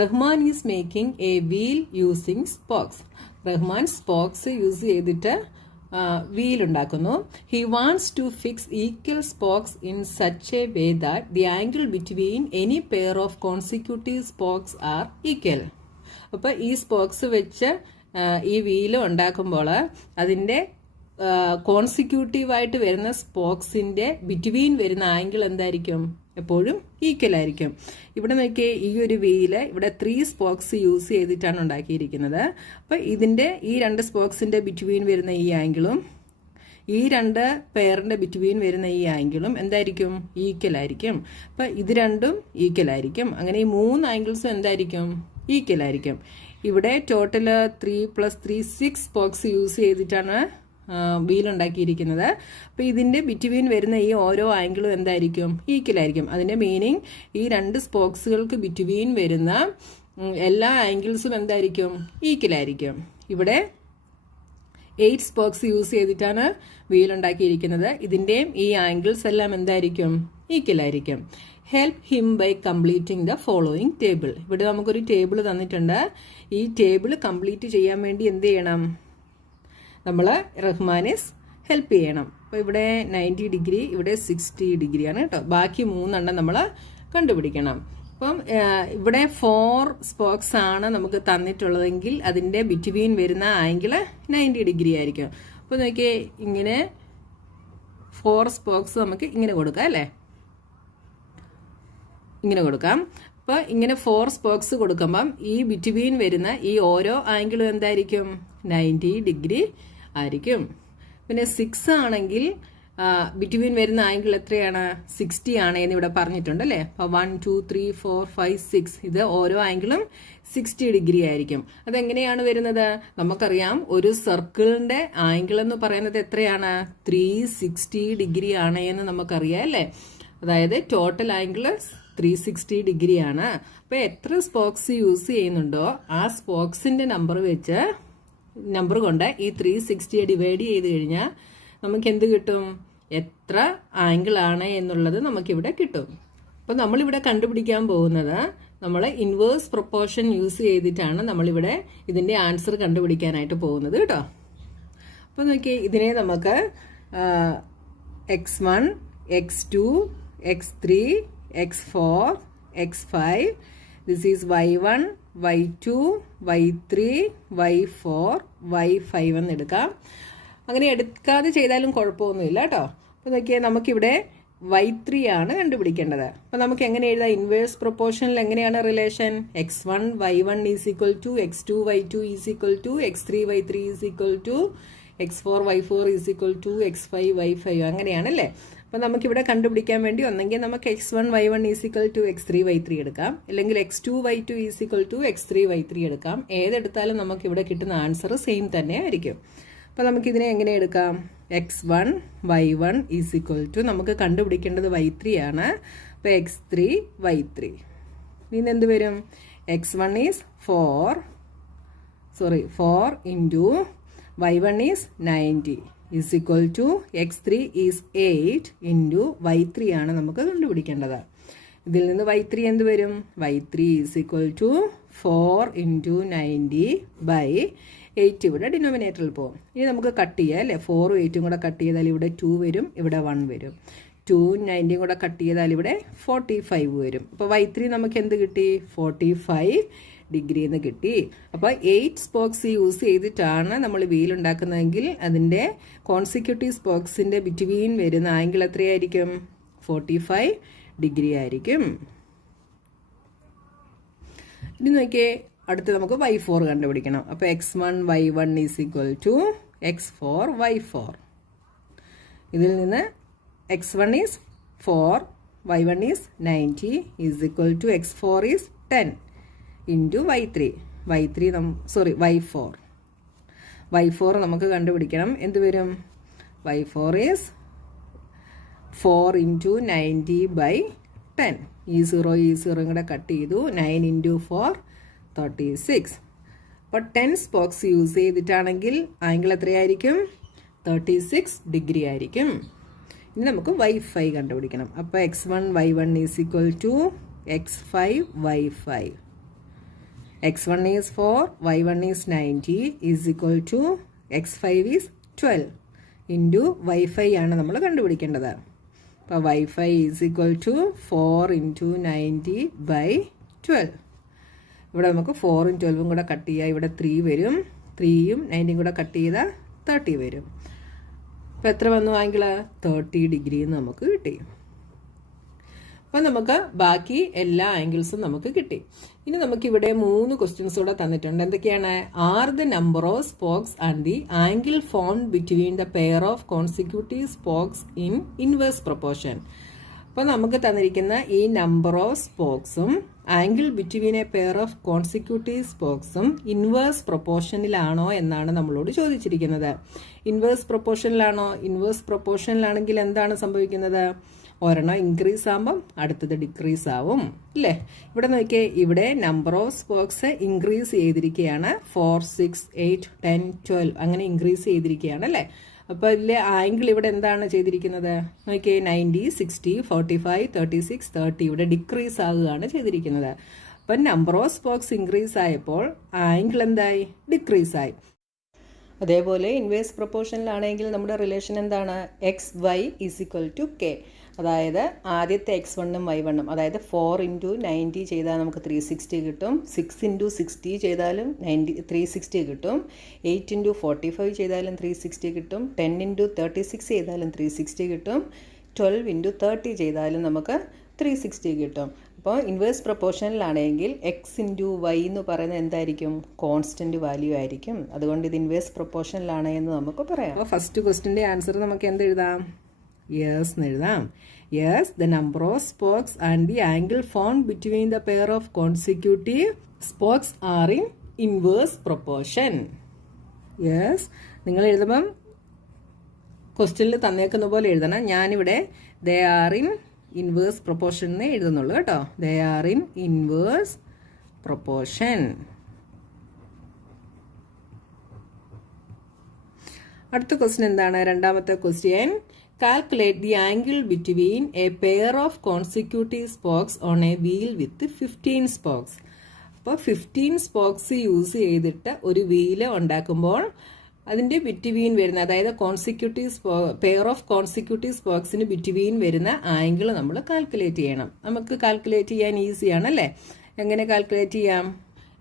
Rahman is making a wheel using spokes. Rahman spokes use ചെയ്തിട്ട് wheel ഉണ്ടാക്കുന്നു. He wants to fix equal spokes in such a way that the angle between any pair of consecutive spokes are equal. അപ്പോൾ ഈ spokes വെച്ച് ഈ wheel ഉണ്ടാക്കുമ്പോൾ അതിൻ്റെ കോൺസിക്യൂട്ടീവായിട്ട് വരുന്ന സ്പോക്സിൻ്റെ between വരുന്ന ആംഗിൾ എന്തായിരിക്കും? എപ്പോഴും ഈക്വൽ ആയിരിക്കും. ഇവിടെ നോക്കിയേ, ഈ ഒരു വീല് ഇവിടെ 3 സ്പോക്സ് യൂസ് ചെയ്തിട്ടാണ് ഉണ്ടാക്കിയിരിക്കുന്നത്. അപ്പോൾ ഇതിൻ്റെ ഈ 2 സ്പോക്സിൻ്റെ ബിറ്റ്വീൻ വരുന്ന ഈ ആംഗിളും ഈ 2 പെയറിൻ്റെ ബിറ്റ്വീൻ വരുന്ന ഈ ആംഗിളും എന്തായിരിക്കും? ഈക്വൽ ആയിരിക്കും. അപ്പോൾ ഇത് രണ്ടും ഈക്വൽ ആയിരിക്കും. അങ്ങനെ ഈ 3 ആംഗിൾസും എന്തായിരിക്കും? ഈക്വൽ ആയിരിക്കും. ഇവിടെ ടോട്ടൽ 3 + 3 6 സ്പോക്സ് യൂസ് ചെയ്തിട്ടാണ് വീൽ ഉണ്ടാക്കിയിരിക്കുന്നത്. അപ്പോൾ ഇതിൻ്റെ ബിറ്റ്വീൻ വരുന്ന ഈ ഓരോ ആംഗിളും എന്തായിരിക്കും? ഈക്വൽ ആയിരിക്കും. അതിൻ്റെ മീനിങ് ഈ 2 സ്പോക്സുകൾക്ക് ബിറ്റ്വീൻ വരുന്ന എല്ലാ ആംഗിൾസും എന്തായിരിക്കും? ഈക്വൽ ആയിരിക്കും. ഇവിടെ 8 സ്പോക്സ് യൂസ് ചെയ്തിട്ടാണ് വീൽ ഉണ്ടാക്കിയിരിക്കുന്നത്. ഇതിൻ്റെയും ഈ ആംഗിൾസ് എല്ലാം എന്തായിരിക്കും? ഈക്വൽ ആയിരിക്കും. Help him by completing the following table. ഇവിടെ നമുക്കൊരു ടേബിൾ തന്നിട്ടുണ്ട്. ഈ ടേബിൾ കംപ്ലീറ്റ് ചെയ്യാൻ വേണ്ടി എന്ത് ചെയ്യണം? നമ്മൾ റഹ്മാനെ ഹെൽപ്പ് ചെയ്യണം. അപ്പോൾ ഇവിടെ 90 ഡിഗ്രി, ഇവിടെ 60 ഡിഗ്രിയാണ് കേട്ടോ. ബാക്കി 3 നമ്മൾ കണ്ടുപിടിക്കണം. അപ്പം ഇവിടെ 4 സ്പോക്സ് ആണ് നമുക്ക് തന്നിട്ടുള്ളതെങ്കിൽ അതിൻ്റെ ബിറ്റ്വീൻ വരുന്ന ആംഗിൾ 90 ഡിഗ്രി ആയിരിക്കും. അപ്പോൾ നോക്കിയേ, ഇങ്ങനെ 4 സ്പോക്സ് നമുക്ക് ഇങ്ങനെ കൊടുക്കാം അല്ലേ? ഇങ്ങനെ കൊടുക്കാം. അപ്പോൾ ഇങ്ങനെ 4 സ്പോക്സ് കൊടുക്കുമ്പം ഈ ബിറ്റ്വീൻ വരുന്ന ഈ ഓരോ ആംഗിളും എന്തായിരിക്കും? 90 ഡിഗ്രി ആയിരിക്കും. പിന്നെ 6 ആണെങ്കിൽ ബിറ്റ്വീൻ വരുന്ന ആംഗിൾ എത്രയാണ്? 60 ആണ് എന്ന് ഇവിടെ പറഞ്ഞിട്ടുണ്ട് അല്ലേ? അപ്പോൾ 1 2 3 4 5 6 ഇത് ഓരോ ആംഗിളും 60 ഡിഗ്രി ആയിരിക്കും. അതെങ്ങനെയാണ് വരുന്നത്? നമുക്കറിയാം, ഒരു സർക്കിളിൻ്റെ ആംഗിൾ എന്ന് പറയുന്നത് എത്രയാണ്? 360 ഡിഗ്രി ആണ് എന്ന് നമുക്കറിയാം അല്ലേ? അതായത് ടോട്ടൽ ആംഗിൾ 360 ഡിഗ്രി ആണ്. അപ്പോൾ എത്ര സ്പോക്സ് യൂസ് ചെയ്യുന്നുണ്ടോ ആ സ്പോക്സിൻ്റെ നമ്പർ കൊണ്ട് ഈ 360 ഡിവൈഡ് ചെയ്ത് കഴിഞ്ഞാൽ നമുക്ക് എന്ത് കിട്ടും? എത്ര ആംഗിൾ ആണ് എന്നുള്ളത് നമുക്കിവിടെ കിട്ടും. അപ്പോൾ നമ്മളിവിടെ കണ്ടുപിടിക്കാൻ പോകുന്നത് നമ്മൾ ഇൻവേഴ്സ് പ്രൊപ്പോർഷൻ യൂസ് ചെയ്തിട്ടാണ് നമ്മളിവിടെ ഇതിൻ്റെ ആൻസർ കണ്ടുപിടിക്കാനായിട്ട് പോകുന്നത് കേട്ടോ. അപ്പോൾ നോക്കിയേ, ഇതിനെ നമുക്ക് x1, x2, x3, x4, x5, this is y1, y2, y3, y4, y5 എന്ന് എടുക്കാം. അങ്ങനെ എടുക്കാതെ ചെയ്താലും കുഴപ്പമൊന്നുമില്ല കേട്ടോ. അപ്പോൾ നോക്കിയാൽ നമുക്കിവിടെ y3 ആണ് കണ്ടുപിടിക്കേണ്ടത്. അപ്പോൾ നമുക്ക് എങ്ങനെ എഴുതാം? ഇൻവേഴ്സ് പ്രൊപ്പോർഷനിൽ എങ്ങനെയാണ് relation? x1 y1 is equal to x2 y2 is equal to x3 y3 is equal to x4 y4 is equal to x5 y5 അങ്ങനെയാണല്ലേ? അപ്പോൾ നമുക്കിവിടെ കണ്ടുപിടിക്കാൻ വേണ്ടി ഒന്നെങ്കിൽ നമുക്ക് x1 y1 is equal to x3 y3 എടുക്കാം, അല്ലെങ്കിൽ x2 y2 is equal to x3 y3 എടുക്കാം. ഏതെടുത്താലും നമുക്കിവിടെ കിട്ടുന്ന ആൻസർ സെയിം തന്നെ ആയിരിക്കും. അപ്പോൾ നമുക്കിതിനെ എങ്ങനെ എടുക്കാം? x1 y1 is equal to നമുക്ക് കണ്ടുപിടിക്കേണ്ടത് y3 ആണ്. അപ്പോൾ x3 y3 ഇന്ന് എന്ത് വരും? x1 is 4 into y1 is 90 is equal to x3 is 8 into y3 ആണ് നമുക്ക് കണ്ടുപിടിക്കേണ്ടത്. ഇതിൽ നിന്ന് y3 എന്ത് വരും? y3 is equal to 4 into 90 by 8 ഇവിടെ ഡിനോമിനേറ്ററിൽ പോകും. ഇനി നമുക്ക് കട്ട് ചെയ്യാം അല്ലേ? 4ഉം 8ഉം കൂടെ കട്ട് ചെയ്താൽ ഇവിടെ 2 വരും, ഇവിടെ 1 വരും. 2ഉം 90ഉം കൂടെ കട്ട് ചെയ്താൽ ഇവിടെ 45 വരും. അപ്പോൾ y3 നമുക്ക് എന്ത് കിട്ടി? 45 ഡിഗ്രി എന്ന് കിട്ടി. അപ്പോൾ 8 സ്പോക്സ് യൂസ് ചെയ്തിട്ടാണ് നമ്മൾ വീൽ ഉണ്ടാക്കുന്നതെങ്കിൽ അതിൻ്റെ കോൺസിക്യൂട്ടീവ് സ്പോക്സിൻ്റെ ബിറ്റ്വീൻ വരുന്ന ആംഗിൾ എത്രയായിരിക്കും? 45 ഡിഗ്രി ആയിരിക്കും. ഇനി നോക്കിയേ, അടുത്ത് നമുക്ക് y4 കണ്ടുപിടിക്കണം. അപ്പോൾ x1 y1 is equal to x4 y4. ഇതിൽ നിന്ന് x1 is 4 y1 is 90 is equal to x4 is 10 into y4 നമുക്ക് കണ്ടുപിടിക്കണം. എന്ത് വരും? y4 is 4 into 90 by 10. ഈ 0 കൂടെ കട്ട് ചെയ്തു. 9 ഇൻറ്റു 4 36. അപ്പോൾ 10 സ്പോക്സ് യൂസ് ചെയ്തിട്ടാണെങ്കിൽ ആംഗിൾ എത്രയായിരിക്കും? 36 ഡിഗ്രി ആയിരിക്കും. ഇനി നമുക്ക് y5 കണ്ടുപിടിക്കണം. അപ്പോൾ x1 y1 is equal to x5 y5. x1 is 4, y1 is 90 is equal to x5 is 12 into y5 ആണ് നമ്മൾ കണ്ടുപിടിക്കേണ്ടത്. അപ്പോൾ y5 is equal to 4 into 90 by 12. ഇവിടെ നമുക്ക് 4ഉം 12ഉം കൂടെ കട്ട് ചെയ്യുക. ഇവിടെ 3 വരും. 3യും 90യും കൂടെ കട്ട് ചെയ്താൽ 30 വരും. അപ്പോൾ എത്ര വന്നു ആംഗിൾ? 30 ഡിഗ്രി എന്ന് നമുക്ക് കിട്ടി. അപ്പോൾ നമുക്ക് ബാക്കി എല്ലാ ആംഗിൾസും നമുക്ക് കിട്ടി. ഇനി നമുക്കിവിടെ 3 ക്വസ്റ്റ്യൻസ് കൂടെ തന്നിട്ടുണ്ട്. എന്തൊക്കെയാണ്? Are the number of spokes and the angle formed between the pair of consecutive spokes in inverse proportion. അപ്പോൾ നമുക്ക് തന്നിരിക്കുന്ന ഈ നമ്പർ ഓഫ് സ്പോക്സും angle between a pair of consecutive സ്പോക്സും ഇൻവേഴ്സ് പ്രൊപ്പോർഷനിലാണോ എന്നാണ് നമ്മളോട് ചോദിച്ചിരിക്കുന്നത്. ഇൻവേഴ്സ് പ്രൊപ്പോർഷനിലാണോ? ഇൻവേഴ്സ് പ്രൊപ്പോർഷനിലാണെങ്കിൽ എന്താണ് സംഭവിക്കുന്നത്? ഒരെണ്ണം ഇൻക്രീസ് ആകുമ്പം അടുത്തത് ഡിക്രീസ് ആവും അല്ലേ? ഇവിടെ നോക്കിയേ, ഇവിടെ നമ്പർ ഓഫ് സ്പോക്സ് ഇൻക്രീസ് ചെയ്തിരിക്കുകയാണ്. 4, 6, 8, 10, 12 അങ്ങനെ ഇൻക്രീസ് ചെയ്തിരിക്കുകയാണ് അല്ലേ? അപ്പോൾ ഇതിലെ ആംഗിൾ ഇവിടെ എന്താണ് ചെയ്തിരിക്കുന്നത്? നോക്കിയേ, 90, 60, 45, 36, 30 ഇവിടെ ഡിക്രീസ് ആകുകയാണ് ചെയ്തിരിക്കുന്നത്. അപ്പം നമ്പർ ഓഫ് സ്പോക്സ് ഇൻക്രീസ് ആയപ്പോൾ ആംഗിൾ എന്തായി? ഡിക്രീസ് ആയി. അതേപോലെ ഇൻവേഴ്സ് പ്രൊപ്പോർഷനിലാണെങ്കിൽ നമ്മുടെ റിലേഷൻ എന്താണ്? XY is equal to K. അതായത് ആദ്യത്തെ x1ഉം y1ഉം, അതായത് 4 into 90 ചെയ്താൽ നമുക്ക് 360 കിട്ടും. 6 into 60 ചെയ്താലും 360 കിട്ടും. 8 into 45 ചെയ്താലും 360 കിട്ടും. 10 into 36 ചെയ്താലും 360 കിട്ടും. 12 into 30 ചെയ്താലും നമുക്ക് 360 കിട്ടും. അപ്പോൾ ഇൻവേഴ്സ് പ്രൊപ്പോർഷനിലാണെങ്കിൽ x into y എന്ന് പറയുന്നത് എന്തായിരിക്കും? കോൺസ്റ്റൻറ്റ് വാല്യൂ ആയിരിക്കും. അതുകൊണ്ട് ഇത് ഇൻവേഴ്സ് പ്രൊപ്പോർഷനിലാണ് എന്ന് നമുക്ക് പറയാം. അപ്പോൾ ഫസ്റ്റ് ക്വസ്റ്റിൻ്റെ ആൻസർ നമുക്ക് എന്ത് എഴുതാം? യെസ് എന്ന് എഴുതാം. Yes, the number of spokes and the angle formed between the pair of consecutive spokes are in inverse proportion. Yes, നിങ്ങൾ എഴുതുമ്പം ക്വസ്റ്റ്യനിൽ തന്നേക്കുന്ന പോലെ എഴുതണം. ഞാനിവിടെ they are in inverse proportion എന്നേ എഴുതുന്നുള്ളൂ കേട്ടോ. They are in inverse proportion. അടുത്ത ക്വസ്റ്റ്യൻ എന്താണ്? രണ്ടാമത്തെ question, calculate the angle between a pair of consecutive spokes on A wheel with 15 spokes. അപ്പോൾ 15 സ്പോക്സ് യൂസ് ചെയ്തിട്ട് ഒരു വീല് ഉണ്ടാക്കുമ്പോൾ അതിൻ്റെ ബിറ്റ്വീൻ വരുന്ന, അതായത് പെയർ ഓഫ് കോൺസിക്യൂട്ടീവ് സ്പോക്സിന് ബിറ്റ്വീൻ വരുന്ന ആംഗിൾ നമ്മൾ കാൽക്കുലേറ്റ് ചെയ്യണം. നമുക്ക് കാൽക്കുലേറ്റ് ചെയ്യാൻ ഈസിയാണ് അല്ലേ? എങ്ങനെ കാൽക്കുലേറ്റ് ചെയ്യാം?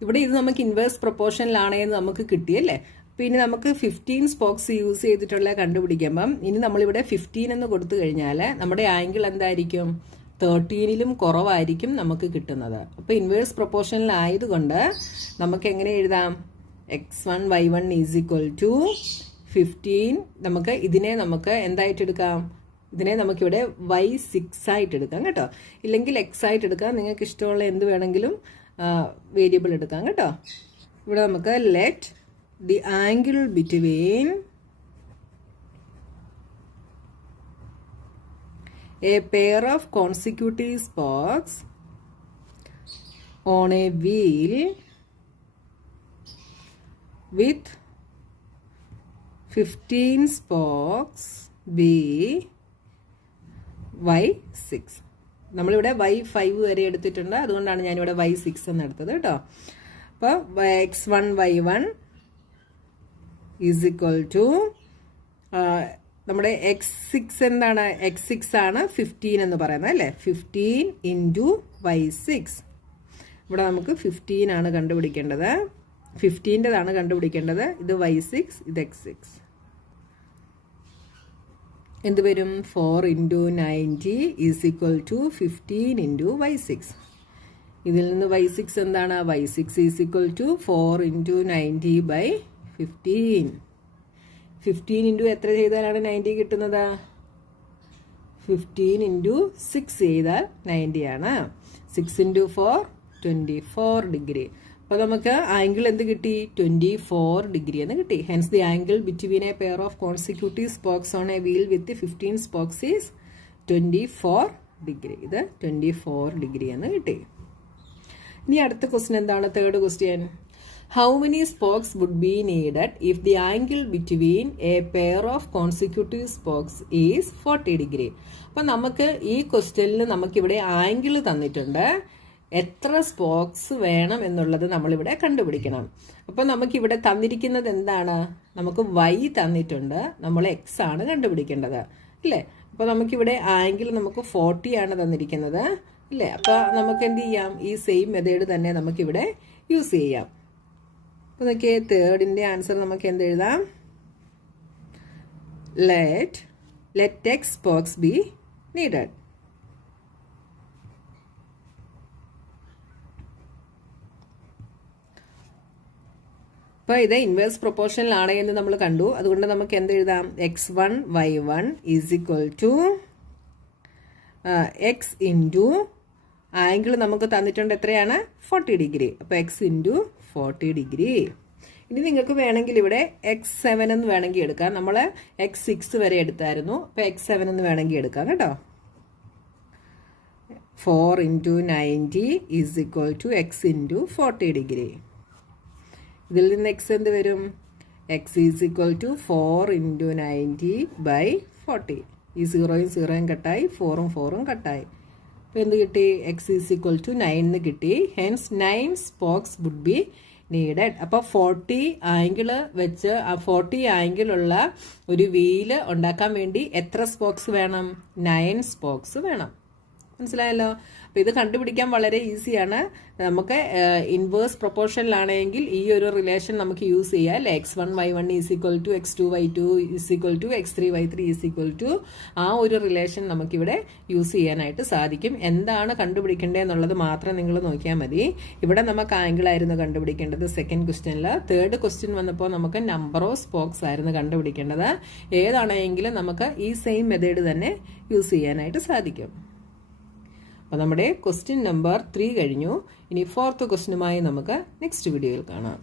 ഇവിടെ ഇത് നമുക്ക് ഇൻവേഴ്സ് പ്രൊപ്പോർഷനിലാണെന്ന് നമുക്ക് കിട്ടിയല്ലേ? പിന്നെ നമുക്ക് 15 സ്പോക്സ് യൂസ് ചെയ്തിട്ടുള്ള കണ്ടുപിടിക്കുമ്പം ഇനി നമ്മളിവിടെ 15 എന്ന് കൊടുത്തു കഴിഞ്ഞാൽ നമ്മുടെ ആംഗിൾ എന്തായിരിക്കും? 13ലും കുറവായിരിക്കും നമുക്ക് കിട്ടുന്നത്. അപ്പോൾ ഇൻവേഴ്സ് പ്രൊപ്പോർഷനിലായതുകൊണ്ട് നമുക്ക് എങ്ങനെ എഴുതാം? x1 y1 is equal to 15. നമുക്ക് ഇതിനെ നമുക്ക് എന്തായിട്ട് എടുക്കാം? ഇതിനെ നമുക്കിവിടെ y6 ആയിട്ട് എടുക്കാം കേട്ടോ. ഇല്ലെങ്കിൽ x ആയിട്ട് എടുക്കാം. നിങ്ങൾക്ക് ഇഷ്ടമുള്ള എന്ത് വേണമെങ്കിലും വേരിയബിൾ എടുക്കാം കേട്ടോ. ഇവിടെ നമുക്ക് let the angle between a pair of consecutive spokes on a wheel with 15 spokes be y6. നമ്മളിവിടെ y5 വരെ എടുത്തിട്ടുണ്ട്. അതുകൊണ്ടാണ് ഞാനിവിടെ y6 എന്ന് എടുത്തത് കേട്ടോ. അപ്പോൾ x1 y1 is equal to നമ്മുടെ x6 എന്താണ്? x6 ആണ് 15 എന്ന് പറയുന്നത് അല്ലേ? 15 ഇൻറ്റു y6. ഇവിടെ നമുക്ക് 15 ആണ് കണ്ടുപിടിക്കേണ്ടത്. 15ൻ്റെതാണ് കണ്ടുപിടിക്കേണ്ടത്. ഇത് y6, ഇത് x6. എന്ത് വരും? 4 into 90 is equal to 15 into y6. ഇതിൽ നിന്ന് y6 എന്താണ്? y6 is equal to 4 into 90 by 15. 15 into എത്ര ചെയ്താലാണ് 90 കിട്ടുന്നത്? 15 ഇൻറ്റു 6 ചെയ്താൽ 90 ആണ്. 6 ഇൻറ്റു 4 24 ഡിഗ്രി. അപ്പോൾ നമുക്ക് ആംഗിൾ എന്ത് കിട്ടി? 24 ഡിഗ്രി എന്ന് കിട്ടി. Hence the angle between a pair of consecutive spokes on A wheel with 15 spokes is 24 degree. ഇത് 24 ഡിഗ്രി എന്ന് കിട്ടി. ഇനി അടുത്ത ക്വസ്റ്റ്യൻ എന്താണ്? Third question, how many spokes would be needed if the angle between a pair of consecutive spokes is 40 degree? അപ്പോൾ നമുക്ക് ഈ ക്വസ്റ്റ്യനിൽ നമുക്കിവിടെ ആംഗിൾ തന്നിട്ടുണ്ട്. എത്ര സ്പോക്സ് വേണം എന്നുള്ളത് നമ്മളിവിടെ കണ്ടുപിടിക്കണം. അപ്പോൾ നമുക്കിവിടെ തന്നിരിക്കുന്നത് എന്താണ്? നമുക്ക് y തന്നിട്ടുണ്ട്, നമ്മൾ x ആണ് കണ്ടുപിടിക്കേണ്ടത് അല്ലേ? അപ്പോൾ നമുക്കിവിടെ ആംഗിൾ നമുക്ക് 40 ആണ് തന്നിരിക്കുന്നത് അല്ലേ? അപ്പോൾ നമുക്ക് എന്ത് ചെയ്യാം? ഈ സെയിം മെത്തേഡ് തന്നെ നമുക്കിവിടെ യൂസ് ചെയ്യാം. അപ്പോൾ നോക്കിയേ, തേർഡിൻ്റെ ആൻസർ നമുക്ക് എന്ത് എഴുതാം? let x box be needed. അപ്പോൾ ഇത് ഇൻവേഴ്സ് പ്രൊപ്പോർഷനിലാണ് എന്ന് നമ്മൾ കണ്ടു. അതുകൊണ്ട് നമുക്ക് എന്ത് എഴുതാം? x1 y1 is equal to x into angle നമുക്ക് തന്നിട്ടുണ്ട് എത്രയാണ്? 40 ഡിഗ്രി. അപ്പോൾ എക്സ് ഇൻറ്റു 40 ഡിഗ്രി. ഇനി നിങ്ങൾക്ക് വേണമെങ്കിൽ ഇവിടെ x7 എന്ന് വേണമെങ്കിൽ എടുക്കാം. നമ്മൾ x6 വരെ എടുത്തായിരുന്നു. അപ്പോൾ x7 എന്ന് വേണമെങ്കിൽ എടുക്കാം കേട്ടോ. 4 into 90 is equal to x into 40 degree. ഇതിൽ നിന്ന് എക്സ് എന്ത് വരും? X is equal to 4 into 90 by 40. ഈ 0യും 0യും കട്ടായി, 4ഉം 4ഉം കട്ടായി. അപ്പോൾ എന്ത് കിട്ടി? എക്സ് ഈസ് ഈക്വൽ ടു 9 എന്ന് കിട്ടി. Hence 9 spokes would be needed. അപ്പോൾ 40 ആംഗിൾ വെച്ച് ആ 40 ആംഗിളുള്ള ഒരു വീല് ഉണ്ടാക്കാൻ വേണ്ടി എത്ര സ്പോക്സ് വേണം? 9 സ്പോക്സ് വേണം. മനസ്സിലായല്ലോ? അപ്പോൾ ഇത് കണ്ടുപിടിക്കാൻ വളരെ ഈസിയാണ്. നമുക്ക് ഇൻവേഴ്സ് പ്രൊപ്പോർഷനിലാണെങ്കിൽ ഈ ഒരു റിലേഷൻ നമുക്ക് യൂസ് ചെയ്യാം അല്ലേ? x1 y1 is equal to x2 y2 is equal to x3 y3 is equal to ആ ഒരു റിലേഷൻ നമുക്കിവിടെ യൂസ് ചെയ്യാനായിട്ട് സാധിക്കും. എന്താണ് കണ്ടുപിടിക്കേണ്ടതെന്നുള്ളത് മാത്രം നിങ്ങൾ നോക്കിയാൽ മതി. ഇവിടെ നമുക്ക് ആംഗിൾ ആയിരുന്നു കണ്ടുപിടിക്കേണ്ടത് സെക്കൻഡ് ക്വസ്റ്റ്യനിൽ. തേർഡ് ക്വസ്റ്റ്യൻ വന്നപ്പോൾ നമുക്ക് നമ്പർ ഓഫ് സ്പോക്സ് ആയിരുന്നു കണ്ടുപിടിക്കേണ്ടത്. ഏതാണെങ്കിലും നമുക്ക് ഈ സെയിം മെത്തേഡ് തന്നെ യൂസ് ചെയ്യാനായിട്ട് സാധിക്കും. അപ്പോൾ നമ്മുടെ ക്വസ്റ്റ്യൻ നമ്പർ 3 കഴിഞ്ഞു. ഇനി 4th ക്വസ്റ്റ്യനുമായി നമുക്ക് നെക്സ്റ്റ് വീഡിയോയിൽ കാണാം.